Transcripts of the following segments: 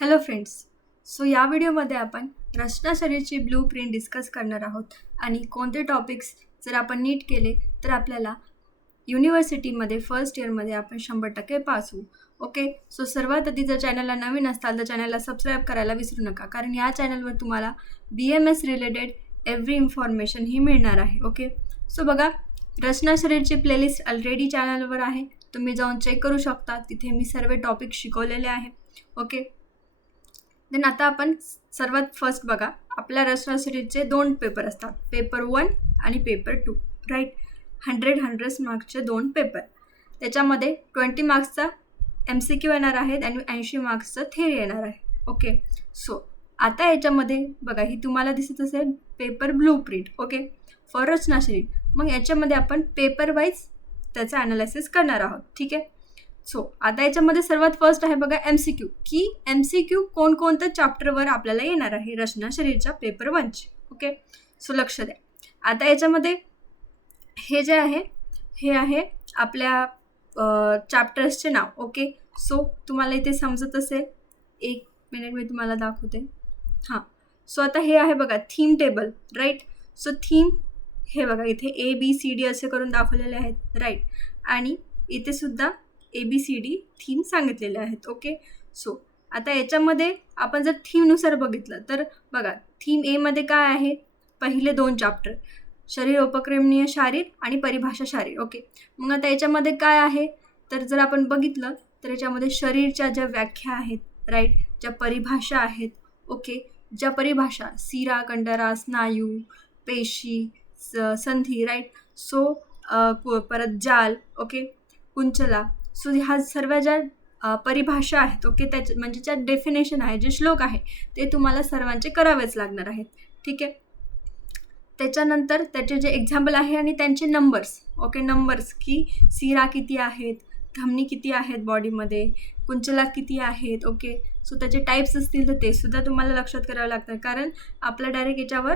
Hello friends. So या व्हिडिओमध्ये आपण रचना शरीरची ब्लू प्रिंट डिस्कस करणार आहोत आणि कोणते टॉपिक्स जर आपण नीट केले तर आपल्याला युनिव्हर्सिटीमध्ये फर्स्ट इयरमध्ये आपण 100% पास होऊ. ओके, सो सर्वात आधी जर चॅनलला नवीन असताल तर चॅनलला सबस्क्राईब करायला विसरू नका, कारण या चॅनलवर तुम्हाला BMS रिलेटेड एव्हरी इन्फॉर्मेशन ही मिळणार आहे. ओके, सो बघा, रचना शरीरची प्लेलिस्ट ऑलरेडी चॅनलवर आहे, तुम्ही जाऊन चेक करू शकता. तिथे मी सर्व टॉपिक शिकवलेले आहे. ओके, देन आता आपण सर्वात फर्स्ट बघा, आपल्या रचना सिरीजचे 2 पेपर असतात, पेपर 1 आणि पेपर 2. Right, 100 मार्क्सचे 2 paper. त्याच्यामध्ये 20 मार्क्सचा MCQ येणार आहेत आणि 80 मार्क्सचं थेअरी येणार आहे. ओके, सो आता याच्यामध्ये बघा, ही तुम्हाला दिसत असेल paper blue print. Okay, for रचना शरीर. मग याच्यामध्ये आपण पेपर वाईज त्याचं ॲनालिसिस करणार आहोत. ठीक आहे, सो आता याच्यामध्ये सर्वात फर्स्ट आहे बघा MCQ, की MCQ कोणकोणत्या चॅप्टरवर आपल्याला येणार आहे रचना शरीरच्या पेपर 1चे. ओके, सो लक्ष द्या. आता याच्यामध्ये हे जे आहे हे आहे आपल्या चॅप्टर्सचे नाव. ओके, सो तुम्हाला इथे समजत असेल, एक मिनिट मी तुम्हाला दाखवते. हां, सो आता हे आहे बघा theme table. Right, so theme हे बघा इथे ABCD असे करून दाखवलेले आहेत. राईट, आणि इथे सुद्धा ABCD थीम सांगितलेले आहेत. ओके, सो आता याच्यामध्ये आपण जर थीमनुसार बघितलं तर बघा, थीम Aमध्ये काय आहे, पहिले 2 चॅप्टर, शरीर उपक्रमणीय शारीर आणि परिभाषा शारीर. ओके, मग आता याच्यामध्ये काय आहे, तर जर आपण बघितलं तर याच्यामध्ये शरीरच्या ज्या व्याख्या आहेत, राईट, ज्या परिभाषा आहेत. ओके, ज्या परिभाषा सिरा, कंडरा, स्नायू, पेशी, संधी. राईट, सो परत जाल. ओके, कुंचला. सो ह्या सर्व ज्या परिभाषा आहेत. ओके, त्याचे म्हणजे ज्या डेफिनेशन आहे, जे श्लोक आहे, ते तुम्हाला सर्वांचे करावेच लागणार आहेत. ठीक आहे, त्याच्यानंतर त्याचे जे एक्झाम्पल आहे आणि त्यांचे नंबर्स. ओके, नंबर्स की सिरा किती आहेत, धमनी किती आहेत बॉडीमध्ये, कुंचला किती आहेत. ओके, सो त्याचे टाईप्स असतील तर ते सुद्धा तुम्हाला लक्षात करावं लागतं, कारण आपलं डायरेक्ट याच्यावर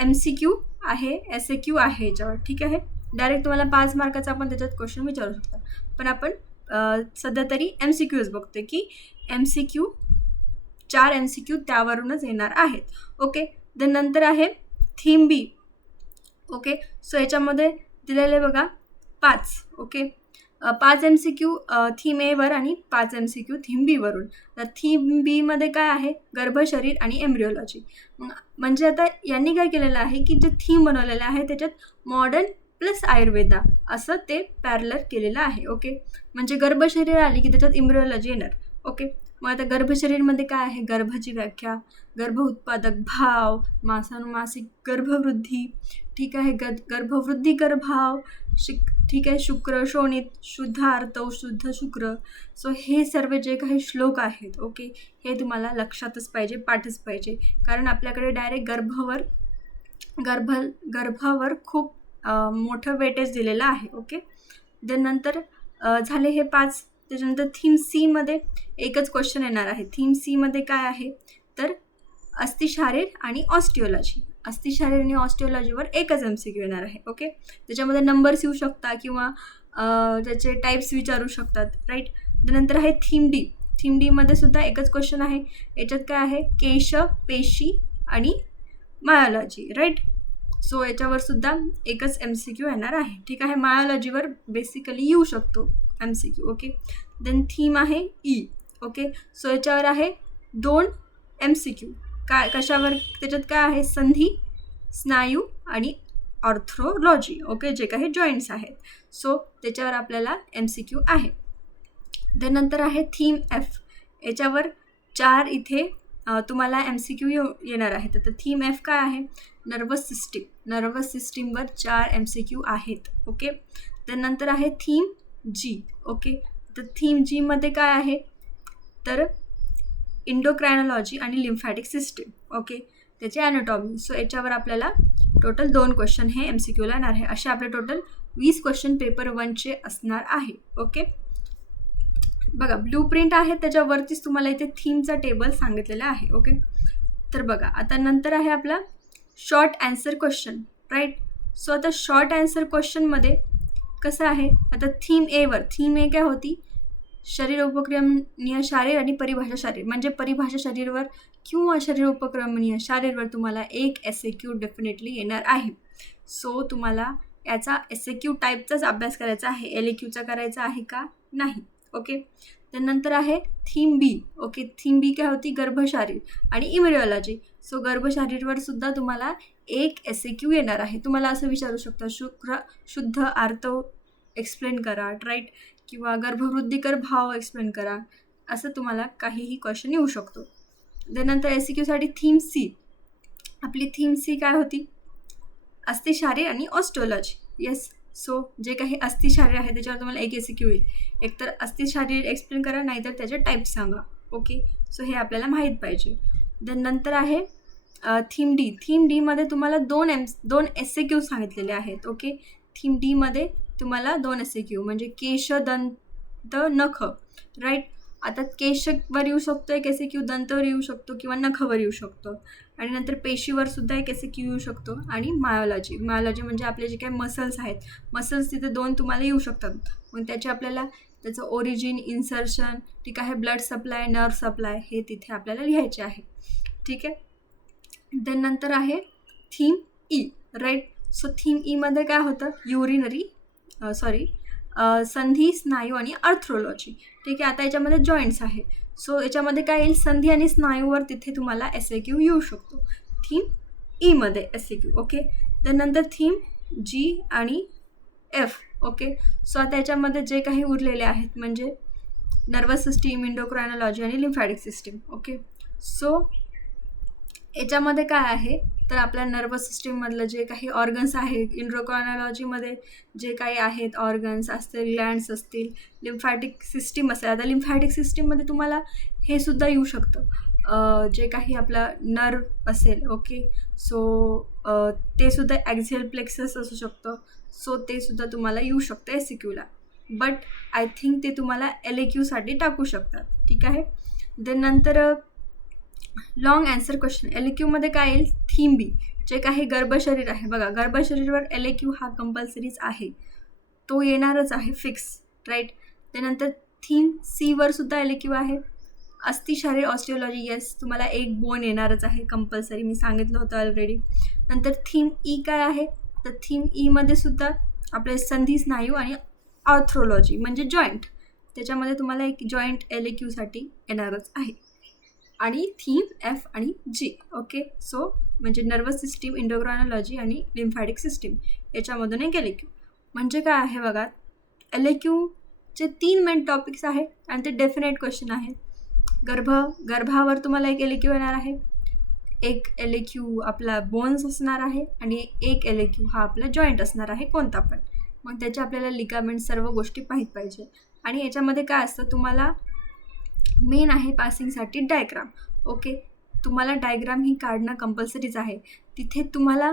MCQ आहे, SAQ आहे याच्यावर. ठीक आहे, डायरेक्ट तुम्हाला 5 मार्काचा आपण त्याच्यात क्वेश्चन विचारू शकता, पण आपण सध्या तरी MCQच बघतोय की MCQ 4 MCQ त्यावरूनच येणार आहेत. ओके, देन नंतर आहे थीम B. ओके, सो याच्यामध्ये दिलेले बघा 5. ओके, 5 MCQ थीम Aवर आणि 5 MCQ थीम Bवरून. तर थीम Bमध्ये काय आहे, गर्भशरीर आणि एम्ब्रिओलॉजी. म्हणजे आता यांनी काय केलेलं आहे की जे थीम बनवलेलं आहे त्याच्यात मॉडर्न प्लस आयुर्वेदा असं ते पॅरलर केलेलं आहे. ओके, म्हणजे गर्भशरीर आली की त्याच्यात एम्ब्रिओलॉजी येणार. ओके, मग आता गर्भशरीरमध्ये काय आहे, गर्भाची व्याख्या, गर्भ उत्पादक भाव, मासानुमासिक गर्भवृद्धी. ठीक आहे, गर्भवृद्धी गर्भाव, ठीक आहे, शुक्र, शोणित, शुद्ध आर्तव, शुद्ध शुक्र. सो हे सर्व जे काही श्लोक आहेत, ओके, हे तुम्हाला लक्षातच पाहिजे, पाठच पाहिजे, कारण आपल्याकडे डायरेक्ट गर्भावर खूप मोठं वेटेज दिलेलं आहे. ओके, देन नंतर झाले हे 5. त्याच्यानंतर थीम Cमध्ये एकच क्वेश्चन येणार आहे. थीम Cमध्ये काय आहे, तर अस्थिशारीर आणि ऑस्टिओलॉजी. अस्थिशारीर आणि ऑस्टिओलॉजीवर एकच MCQ येणार आहे. ओके, त्याच्यामध्ये नंबर्स येऊ शकतात किंवा त्याचे टाईप्स विचारू शकतात. राईट, त्यानंतर आहे थीम D. थीम Dमध्ये सुद्धा एकच क्वेश्चन आहे. याच्यात काय आहे, केश, पेशी आणि मायोलॉजी. राईट, सो याच्यावर सुद्धा एकच MCQ येणार आहे. ठीक आहे, मायोलॉजीवर बेसिकली येऊ शकतो MCQ. ओके, देन थीम आहे E. ओके, सो याच्यावर आहे 2 MCQ. काय कशावर, त्याच्यात काय आहे, संधी, स्नायू आणि ऑर्थ्रोलॉजी. ओके, जे काही जॉईंट्स आहेत, सो त्याच्यावर आपल्याला MCQ आहे. त्यानंतर आहे थीम F. याच्यावर 4 इथे तुम्हाला MCQ येणार आहेत. तर थीम F काय आहे, नर्वस सिस्टीम. नर्वस सिस्टीमवर 4 MCQ आहेत. ओके, त्यानंतर आहे थीम G. ओके, तर थीम Gमध्ये काय आहे, तर इंडोक्रायनॉलॉजी आणि लिम्फॅटिक सिस्टीम. ओके, त्याची ॲनाटॉमी. सो याच्यावर आपल्याला टोटल 2 क्वेश्चन हे MCQला येणार आहे. असे आपले टोटल 20 क्वेश्चन पेपर 1चे असणार आहे. ओके, बघा ब्लू प्रिंट आहे, त्याच्यावरतीच तुम्हाला इथे थीमचा टेबल सांगितलेला आहे. ओके, तर बघा आता नंतर आहे आपला short answer question. Right, so आता शॉर्ट ॲन्सर क्वेश्चनमध्ये कसं आहे, आता थीम Aवर, थीम A काय होती, शरीर उपक्रमणीय शारीर आणि परिभाषा शारीर. म्हणजे परिभाषा शारीरवर किंवा शरीर उपक्रमणीय शारीरवर तुम्हाला एक SAQ डेफिनेटली येणार आहे. सो तुम्हाला याचा SAQ टाईपचाच अभ्यास करायचा आहे, LAQचा करायचा आहे का नाही. ओके. त्यानंतर आहे थीम बी. ओके, थीम बी काय होती, गर्भशारीर आणि इम्युनॉलॉजी. सो गर्भशारीरवर सुद्धा तुम्हाला एक SAQ येणार आहे. तुम्हाला असं विचारू शकता, शुद्ध आर्तव एक्सप्लेन करा, राईट, किंवा गर्भवृद्धिकर भाव एक्सप्लेन करा, असं तुम्हाला काहीही क्वेश्चन येऊ शकतो. त्यानंतर SAQसाठी थीम सी. आपली थीम सी काय होती, अस्थिशारीर आणि ऑस्टिओलॉजी. येस. सो जे काही अस्थिशारीर आहे त्याच्यावर तुम्हाला एक SAQ येईल. एकतर अस्थिशारीर एक्सप्लेन करा, नाहीतर त्याचे टाईप सांगा. ओके. सो हे आपल्याला माहीत पाहिजे. देन नंतर आहे थीम डी. थीम डीमध्ये तुम्हाला दोन SAQ सांगितलेले आहेत. ओके. थीम डीमध्ये तुम्हाला 2 SAQ म्हणजे केश, दंत, नख, राईट. आता केशवर येऊ शकतो एक SAQ, दंतावर येऊ शकतो किंवा नखावर येऊ शकतो, आणि नंतर पेशीवर सुद्धा एक SAQ येऊ शकतो, आणि मायोलॉजी म्हणजे आपले जे काही मसल्स आहेत, मसल्स तिथे 2 तुम्हाला येऊ शकतात. मग आपल्याला त्याचं ओरिजिन, इन्सर्शन, ठीक आहे, ब्लड सप्लाय, नर्व सप्लाय हे तिथे आपल्याला लिहायचे आहे. ठीक आहे. देन नंतर आहे theme E, right. So theme ईमध्ये काय होतं, संधी, स्नायू आणि आर्थ्रोलॉजी. ठीक आहे. आता याच्यामध्ये जॉईंट्स आहे. सो याच्यामध्ये काय येईल, संधी आणि स्नायूवर तिथे तुम्हाला SAQ येऊ शकतो थीम ईमध्ये SAQ. ओके. त्यानंतर थीम जी आणि F. ओके. सो आता याच्यामध्ये जे काही उरलेले आहेत म्हणजे नर्वस सिस्टीम, इंडोक्रायनॉलॉजी आणि लिम्फॅटिक सिस्टीम. ओके. सो याच्यामध्ये काय आहे तर आपल्या नर्वस सिस्टीममधलं जे काही ऑर्गन्स आहेत, इंडोक्रायनॉलॉजीमध्ये जे काही आहेत ऑर्गन्स असतील, ग्लँड्स असतील, लिम्फॅटिक सिस्टीम असेल. आता लिम्फॅटिक सिस्टीममध्ये तुम्हाला हे सुद्धा येऊ शकतं, जे काही आपला नर्व असेल. ओके. सो ते सुद्धा ॲक्झियल प्लेक्सस असू शकतं. सो ते सुद्धा तुम्हाला येऊ शकतं SAQला, बट आय थिंक ते तुम्हाला LAQसाठी टाकू शकतात. ठीक आहे. देन नंतर लॉंग आन्सर क्वेश्चन. LAQमध्ये काय येईल, थीम बी, जे काही गर्भशरीर आहे. बघा, गर्भशरीरवर LAQ हा कंपल्सरीच आहे, तो येणारच आहे फिक्स, राईट. त्यानंतर थीम सीवर सुद्धा LAQ आहे. अस्थिशारीर, ऑस्टिओलॉजी, येस, तुम्हाला एक बोन येणारच आहे कंपल्सरी, मी सांगितलं होतं ऑलरेडी. नंतर थीम ई काय आहे, तर थीम ईमध्ये सुद्धा आपले संधी, स्नायू आणि आर्थ्रोलॉजी म्हणजे जॉईंट, त्याच्यामध्ये तुम्हाला एक जॉईंट LAQसाठी येणारच आहे. आणि थीम F आणि G. ओके. सो म्हणजे नर्वस सिस्टीम, इंडोक्रायनॉलॉजी आणि लिम्फॅटिक सिस्टीम याच्यामधून एक LAQ. म्हणजे काय आहे बघा, LAQचे 3 मेन टॉपिक्स आहेत आणि ते डेफिनेट क्वेश्चन आहेत. गर्भावर तुम्हाला एक LAQ येणार आहे, एक LAQ आपला बोन्स असणार आहे, आणि एक LAQ हा आपला जॉईंट असणार आहे, कोणता पण. मग त्याचे आपल्याला लिगामेंट सर्व गोष्टी माहीत पाहिजे. आणि याच्यामध्ये काय असतं, तुम्हाला मेन आहे पासिंगसाठी डायग्राम. ओके. तुम्हाला डायग्राम ही काढणं कंपल्सरीच आहे. तिथे तुम्हाला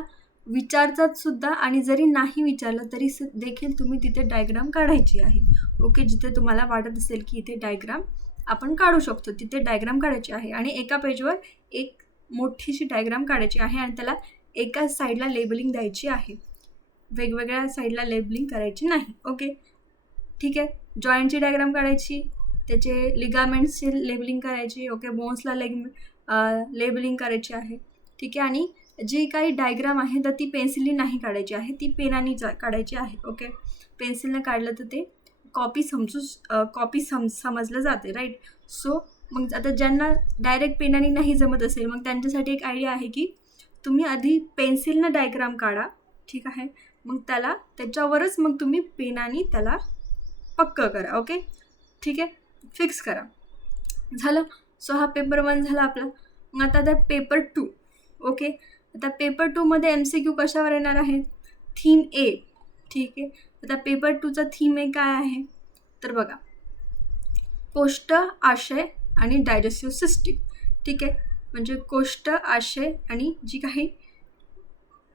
विचारतात सुद्धा, आणि जरी नाही विचारलं तरी देखील तुम्ही तिथे डायग्राम काढायची आहे. ओके. जिथे तुम्हाला वाटत असेल की इथे डायग्राम आपण काढू शकतो, तिथे डायग्राम काढायची आहे, आणि एका पेजवर एक मोठीशी डायग्राम काढायची आहे, आणि त्याला एका साईडला लेबलिंग द्यायची आहे, वेगवेगळ्या साईडला लेबलिंग करायची नाही. ओके. ठीक आहे. जॉईंटची डायग्राम काढायची, त्याचे लिगामेंट्सची लेबलिंग करायची. ओके. बोन्सला लेबलिंग करायची आहे. ठीक आहे. आणि जी काही डायग्राम आहे तर ती पेन्सिलने नाही काढायची आहे, ती पेनाने काढायची आहे. ओके. पेन्सिलने काढलं तर ते कॉपी समजलं जाते, राईट. सो मग आता ज्यांना डायरेक्ट पेनाने नाही जमत असेल, मग त्यांच्यासाठी एक आयडिया आहे की तुम्ही आधी पेन्सिलनं डायग्राम काढा. ठीक आहे. मग त्याच्यावरच मग तुम्ही पेनाने त्याला पक्कं करा. ओके. ठीक आहे. फिक्स करा. झालं. सो हा पेपर 1 झाला आपला. मग आता पेपर 2. ओके. आता पेपर 2मध्ये MCQ कशावर येणार आहे, थीम ए. ठीक आहे. आता पेपर 2चा थीम ए काय आहे तर बघा, कोष्ठ, आशय आणि डायजेस्टिव्ह सिस्टीम. ठीक आहे. म्हणजे कोष्ठ, आशय आणि जी काही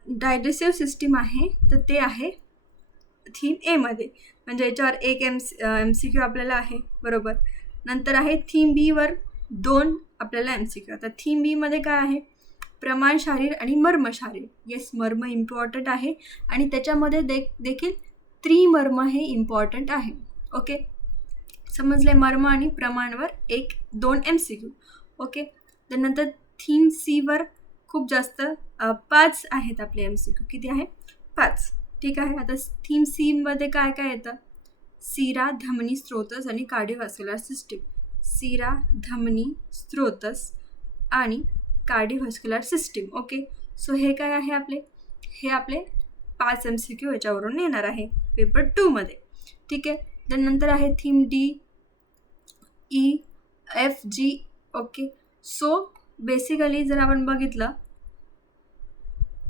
डायजेस्टिव्ह सिस्टीम आहे तर ते आहे थीम एमध्ये. म्हणजे याच्यावर एक MCQ आपल्याला आहे, बरोबर. नंतर आहे थीम बीवर 2 आपल्याला MCQ. आता थीम बीमध्ये काय आहे, प्रमाण शारीर आणि मर्म शारीर. येस, मर्म इम्पॉर्टंट आहे, आणि त्याच्यामध्ये देखील त्रिमर्म हे इम्पॉर्टंट आहे. ओके. समजले. मर्म आणि प्रमाणवर 1-2 MCQ. ओके. त्यानंतर थीम सीवर खूप जास्त 5 आहेत आपले MCQ. किती आहे? 5. ठीक आहे. आता थीम सीमध्ये काय काय येतं? सिरा, धमनी, स्रोतस आणि कार्डिओव्हास्क्युलर सिस्टीम. सिरा, धमनी, स्रोतस आणि कार्डिओव्हास्क्युलर सिस्टीम. ओके. सो हे काय आहे आपले? हे आपले 5 MCQ याच्यावरून येणार आहे पेपर 2 मध्ये. ठीक आहे. त्यानंतर आहे theme D, E, F, G. Okay. So basically जर आपण बघितलं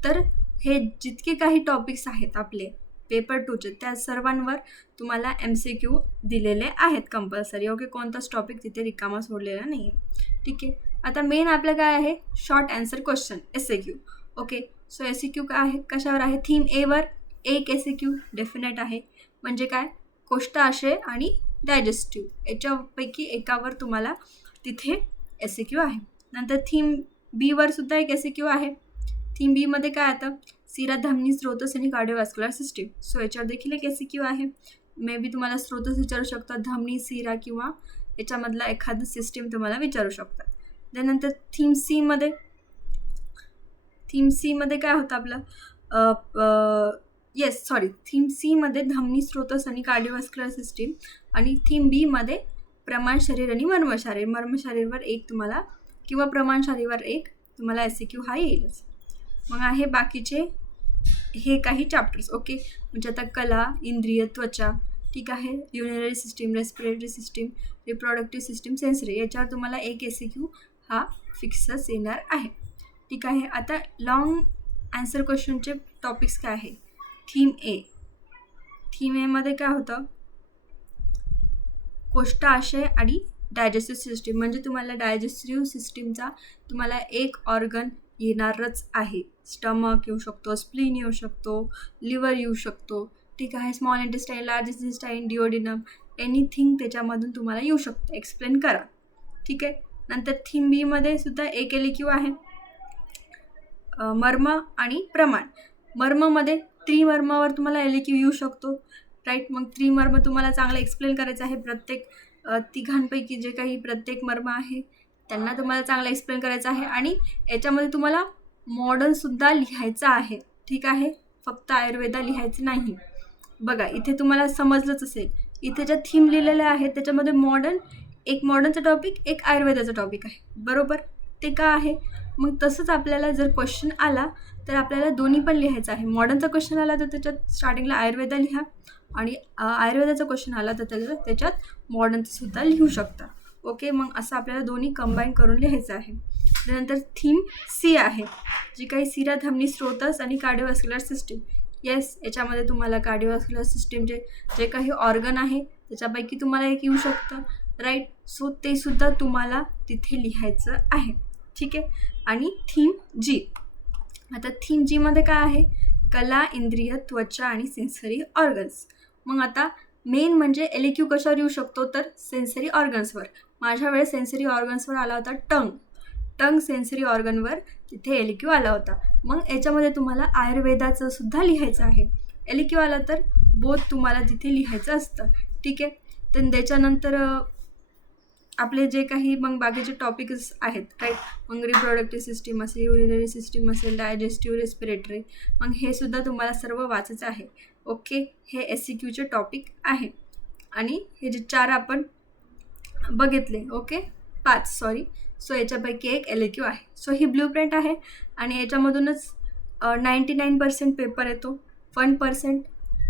तर हे जितके काही टॉपिक्स आहेत आपले पेपर 2चे त्या सर्वांवर तुम्हाला MCQ दिलेले आहेत कंपल्सरी. ओके. कोणताच टॉपिक तिथे रिकामा सोडलेला नाही आहे. ठीक आहे. आता मेन आपलं काय आहे? Short answer question SAQ. Okay. So SAQ काय आहे? कशावर आहे? थीम Aवर 1 SAQ डेफिनेट आहे. म्हणजे काय? कोष्टाशय आणि डायजेस्टिव्ह याच्यापैकी एकावर तुम्हाला तिथे SAQ आहे. नंतर थीम Bवर सुद्धा एक SAQ आहे. थीम बीमध्ये काय येतं? सिरा, धमनी, स्रोतस आणि कार्डिओव्हास्क्युलर सिस्टीम. सो याच्यावर देखील एक SAQ आहे. मे बी तुम्हाला स्रोतस विचारू शकतात, धमनी, सिरा किंवा याच्यामधला एखादं सिस्टीम तुम्हाला विचारू शकतात. त्यानंतर थीम सीमध्ये काय होतं आपलं? थीम सीमध्ये धमनी, स्रोतस आणि कार्डिओव्हास्क्युलर सिस्टीम आणि थीम बीमध्ये प्रमाण शरीर आणि मर्मशारीर. मर्मशारीरवर 1 तुम्हाला किंवा प्रमाण शरीरवर 1 तुम्हाला SAQ हा येईलच. मग आहे बाकीचे हे काही चॅप्टर्स. ओके. म्हणजे आता कला, इंद्रिय, त्वचा. ठीक आहे. Urinary system, respiratory system, reproductive system, sensory याच्यावर तुम्हाला 1 SAQ हा फिक्सच येणार आहे. ठीक आहे. आता लॉंग आन्सर क्वेश्चनचे टॉपिक्स काय आहे? थीम एमध्ये काय होतं? कोष्टाशय आणि डायजेस्टिव्ह सिस्टीम. म्हणजे तुम्हाला डायजेस्टिव्ह सिस्टीमचा तुम्हाला एक ऑर्गन येणारच आहे. स्टमक येऊ शकतो, स्प्लीन येऊ शकतो, लिव्हर येऊ शकतो. ठीक आहे. Small intestine, large intestine, duodenum, anything त्याच्यामधून तुम्हाला येऊ शकतं. एक्सप्लेन करा. ठीक आहे. नंतर थीम बीमध्ये सुद्धा एक LAQ आहे. मर्म आणि प्रमाण. मर्ममध्ये त्रिमर्मावर तुम्हाला LAQ येऊ शकतो. राईट. मग त्रिमर्म तुम्हाला चांगलं एक्सप्लेन करायचं आहे. प्रत्येक तिघांपैकी जे काही प्रत्येक मर्म आहे त्यांना तुम्हाला चांगलं एक्सप्लेन करायचं आहे. आणि याच्यामध्ये तुम्हाला मॉडर्नसुद्धा लिहायचं आहे. ठीक आहे. फक्त आयुर्वेदा लिहायचं नाही. बघा इथे तुम्हाला समजलंच असेल. इथे ज्या थीम लिहिलेल्या आहेत त्याच्यामध्ये एक मॉडर्नचा टॉपिक, एक आयुर्वेदाचा टॉपिक आहे. बरोबर. ते का आहे? मग तसंच आपल्याला जर क्वेश्चन आला तर आपल्याला दोन्ही पण लिहायचं आहे. मॉडर्नचा क्वेश्चन आला तर त्याच्यात स्टार्टिंगला आयुर्वेदा लिहा आणि आयुर्वेदाचा क्वेश्चन आला तर त्याच्यात मॉडर्नचं सुद्धा लिहू शकता. ओके. मग असं आपल्याला दोन्ही कंबाईन करून लिहायचं आहे. त्यानंतर थीम C आहे, जी काही सिरा, धमनी, स्रोतस आणि कार्डिओव्हास्क्युलर सिस्टीम. येस. याच्यामध्ये तुम्हाला कार्डिओव्हास्क्युलर सिस्टीमचे जे काही ऑर्गन आहे त्याच्यापैकी तुम्हाला एक येऊ शकतं. राईट. सो ते सुद्धा तुम्हाला तिथे लिहायचं आहे. ठीक आहे. आणि थीम G. आता थीम Gमध्ये काय आहे? कला, इंद्रिय, त्वचा आणि सेन्सरी ऑर्गन्स. मग आता मेन म्हणजे LAQ कशावर येऊ शकतो? तर सेन्सरी ऑर्गन्सवर. माझ्या वेळेस सेन्सरी ऑर्गन्सवर आला होता टंग सेन्सरी ऑर्गनवर तिथे LAQ आला होता. मग याच्यामध्ये तुम्हाला आयुर्वेदाचं सुद्धा लिहायचं आहे. LAQ आला तर बोथ तुम्हाला तिथे लिहायचं असतं. ठीक आहे. तर त्याच्यानंतर आपले जे काही मग बाकीचे टॉपिक्स आहेत. राईट. मग रिप्रोडक्टिव्ह सिस्टीम असेल, युरिनरी सिस्टीम असेल, डायजेस्टिव्ह, रेस्पिरेटरी. मग हे सुद्धा तुम्हाला सर्व वाचायचं आहे. ओके. हे SAQचे टॉपिक आहे. आणि हे जे 4 आपण बघितले. ओके. 5 सो याच्यापैकी एक LAQ आहे. सो ही ब्ल्यूप्रिंट आहे आणि याच्यामधूनच 99% पेपर येतो. 1%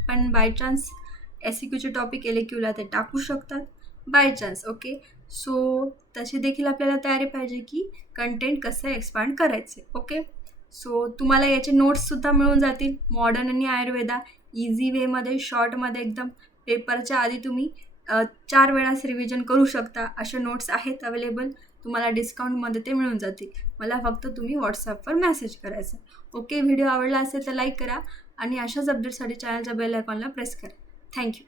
पण बाय चान्स SAQचे टॉपिक LAQला ते टाकू शकतात बाय चान्स. ओके. सो तशी देखील आपल्याला तयारी पाहिजे की कंटेंट कसं एक्सपांड करायचे. ओके. सो तुम्हाला याचे नोट्ससुद्धा मिळून जातील. मॉडर्न आणि आयुर्वेदा इझी वेमध्ये, शॉर्टमध्ये एकदम. पेपरच्या आधी तुम्ही 4 वेळास रिव्हिजन करू शकता. असे नोट्स आहेत अवेलेबल. तुम्हाला डिस्काउंटमध्ये ते मिळून जातील. मला फक्त तुम्ही व्हॉट्सअपवर मेसेज करायचं. ओके. व्हिडिओ आवडला असेल तर लाईक करा आणि अशाच अपडेटसाठी चॅनलच्या बेल आयकॉनला प्रेस करा. थँक्यू.